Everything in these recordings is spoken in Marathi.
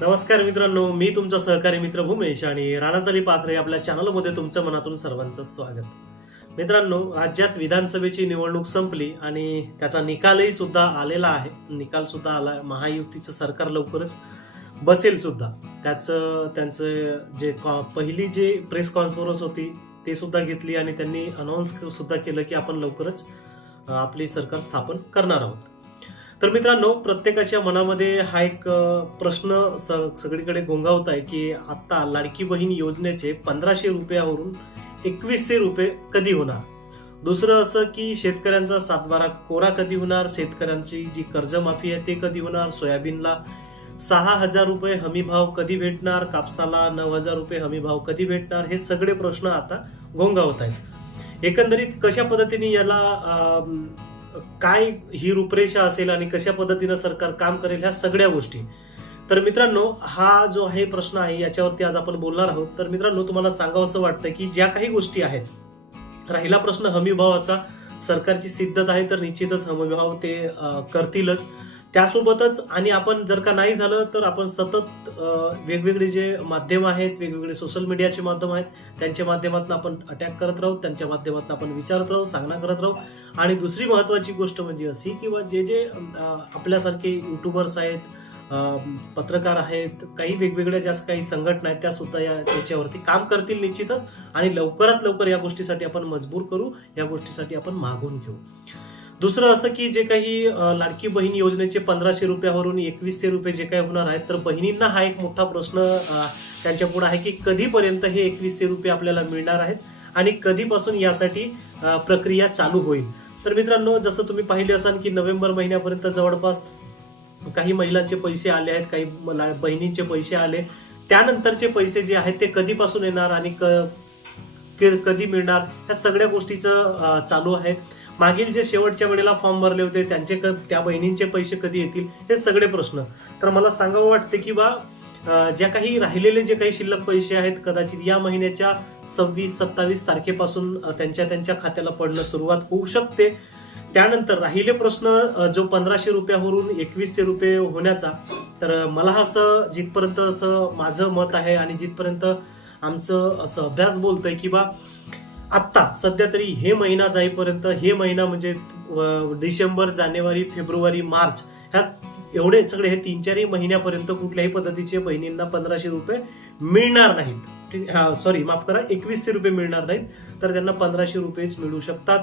नमस्कार मित्रांनो मी तुमचा सहकारी मित्र भूमेश आणि राणातली पाथरे आपल्या चॅनलमध्ये तुमचं मनातून सर्वांचं स्वागत. मित्रांनो राज्यात विधानसभेची निवडणूक संपली आणि त्याचा निकालही सुद्धा आलेला आहे. निकाल सुद्धा आला महायुतीचं सरकार लवकरच बसेल सुद्धा. त्याचं त्यांचं जे कॉ- पहिली जे प्रेस कॉन्फरन्स होती ते सुद्धा घेतली आणि त्यांनी अनाऊन्स सुद्धा केलं की आपण लवकरच आपली सरकार स्थापन करणार आहोत. तर मित्रांनो प्रत्येकाच्या मनामध्ये हा एक प्रश्न सगळीकडे गोंगावत आहे की आता लाडकी बहीण योजनेचे पंधराशे रुपयावरून एकवीसशे रुपये कधी होणार? दुसरं असं की शेतकऱ्यांचा सातबारा कोरा कधी होणार? शेतकऱ्यांची जी कर्जमाफी आहे ते कधी होणार? सोयाबीनला सहा हजार रुपये हमीभाव कधी भेटणार? कापसाला नऊ हजार रुपये हमीभाव कधी भेटणार? हे सगळे प्रश्न आता घोंगावत आहेत. एकंदरीत कशा पद्धतीने याला काय ही रूपरेषा असेल आणि कशा पद्धतीनं सरकार काम करेल ह्या सगळ्या गोष्टी. तर मित्रांनो हा जो आहे प्रश्न आहे याच्यावरती आज आपण बोलणार आहोत. तर मित्रांनो तुम्हाला सांगावं असं वाटतं की ज्या काही गोष्टी आहेत राहिला प्रश्न हमीभावाचा सरकारची सिद्धत आहे तर निश्चितच हमीभाव ते करतीलच. त्यासोबतच आणि आपण जर का नाही झालं तर आपण सतत वेगवेगळे जे माध्यम आहेत वेगवेगळे सोशल मीडियाचे माध्यम आहेत त्यांच्या माध्यमातून आपण अटॅक करत राहू त्यांच्या माध्यमातून आपण विचारत राहू सांगणं करत राहू. आणि दुसरी महत्वाची गोष्ट म्हणजे अशी किंवा जे जे आपल्यासारखे युट्यूबर्स आहेत पत्रकार आहेत काही वेगवेगळ्या ज्या काही संघटना आहेत त्या सुद्धा या त्याच्यावरती काम करतील निश्चितच. आणि लवकरात लवकर या गोष्टीसाठी आपण मजबूर करू या गोष्टीसाठी आपण मागून घेऊ. दुसरं असं की जे काही लाडकी बहीण योजनेचे पंधराशे रुपयावरून एकवीसशे रुपये जे काही होणार आहेत तर बहिणींना हा एक मोठा प्रश्न त्यांच्या पुढे आहे की कधीपर्यंत हे एकवीसशे रुपये आपल्याला मिळणार आहेत आणि कधीपासून यासाठी प्रक्रिया चालू होईल. तर मित्रांनो जसं तुम्ही पाहिले असाल की नोव्हेंबर महिन्यापर्यंत जवळपास काही महिलांचे पैसे आले आहेत काही मला- बहिणींचे पैसे आले. त्यानंतरचे पैसे जे आहेत ते कधीपासून येणार आणि क- कधी मिळणार? या सगळ्या गोष्टीचं चालू आहे. मागील जे शेवटच्या वेळेला फॉर्म भरले होते त्यांचे क- त्या बहिणींचे पैसे कधी येतील हे सगळे प्रश्न. तर मला सांगावं वाटते की बा ज्या काही राहिलेले जे काही शिल्लक पैसे आहेत कदाचित या महिन्याच्या सव्वीस सत्तावीस तारखेपासून त्यांच्या त्यांच्या खात्याला पडणं सुरुवात होऊ शकते. त्यानंतर राहिले प्रश्न जो पंधराशे रुपयावरून एकवीसशे रुपये होण्याचा. तर मला असं जिथपर्यंत असं माझं मत आहे आणि जिथपर्यंत आमचं असं अभ्यास बोलतोय की बा आत्ता सध्या तरी हे महिना जाईपर्यंत हे महिना म्हणजे डिसेंबर जानेवारी फेब्रुवारी मार्च ह्या एवढे सगळे हे तीन चारही महिन्यापर्यंत कुठल्याही पद्धतीचे बहिणींना पंधराशे रुपये मिळणार नाहीत. ठीक सॉरी माफ करा एकवीसशे रुपये मिळणार नाहीत तर त्यांना पंधराशे रुपयेच मिळू शकतात.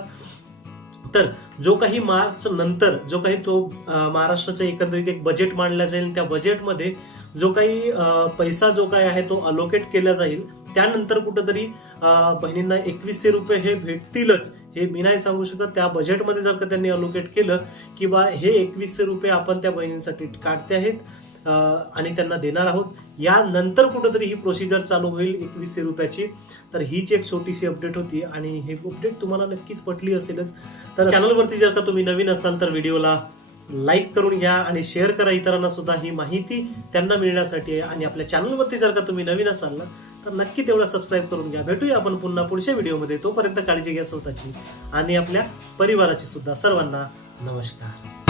तर जो काही मार्च नंतर जो काही तो महाराष्ट्राचा एकंदरीत एक बजेट मांडला जाईल त्या बजेटमध्ये जो काही पैसा जो काही आहे तो अलोकेट केला जाईल. त्यानंतर कुठंतरी बहिणींना एकवीसशे रुपये हे भेटतीलच हे मी नाही सांगू शकत. त्या बजेटमध्ये जर का त्यांनी अलोकेट केलं किंवा हे एकवीसशे रुपये आपण त्या बहिणींसाठी काढते आहेत आणि त्यांना देणार आहोत यानंतर कुठंतरी ही प्रोसिजर चालू होईल एकवीसशे रुपयाची. तर हीच एक छोटीशी अपडेट होती आणि हे अपडेट तुम्हाला नक्कीच पटली असेलच. तर चॅनलवरती जर का तुम्ही नवीन असाल तर व्हिडिओला लाईक करून घ्या आणि शेअर करा इतरांना सुद्धा. ही माहिती त्यांना मिळण्यासाठी आहे. आणि आपल्या चॅनलवरती जर का तुम्ही नवीन असाल ना तर नक्की तेवढा सबस्क्राईब करून घ्या. भेटूया आपण पुन्हा पुढच्या व्हिडिओमध्ये. तोपर्यंत काळजी घ्या स्वतःची आणि आपल्या परिवाराची सुद्धा. सर्वांना नमस्कार.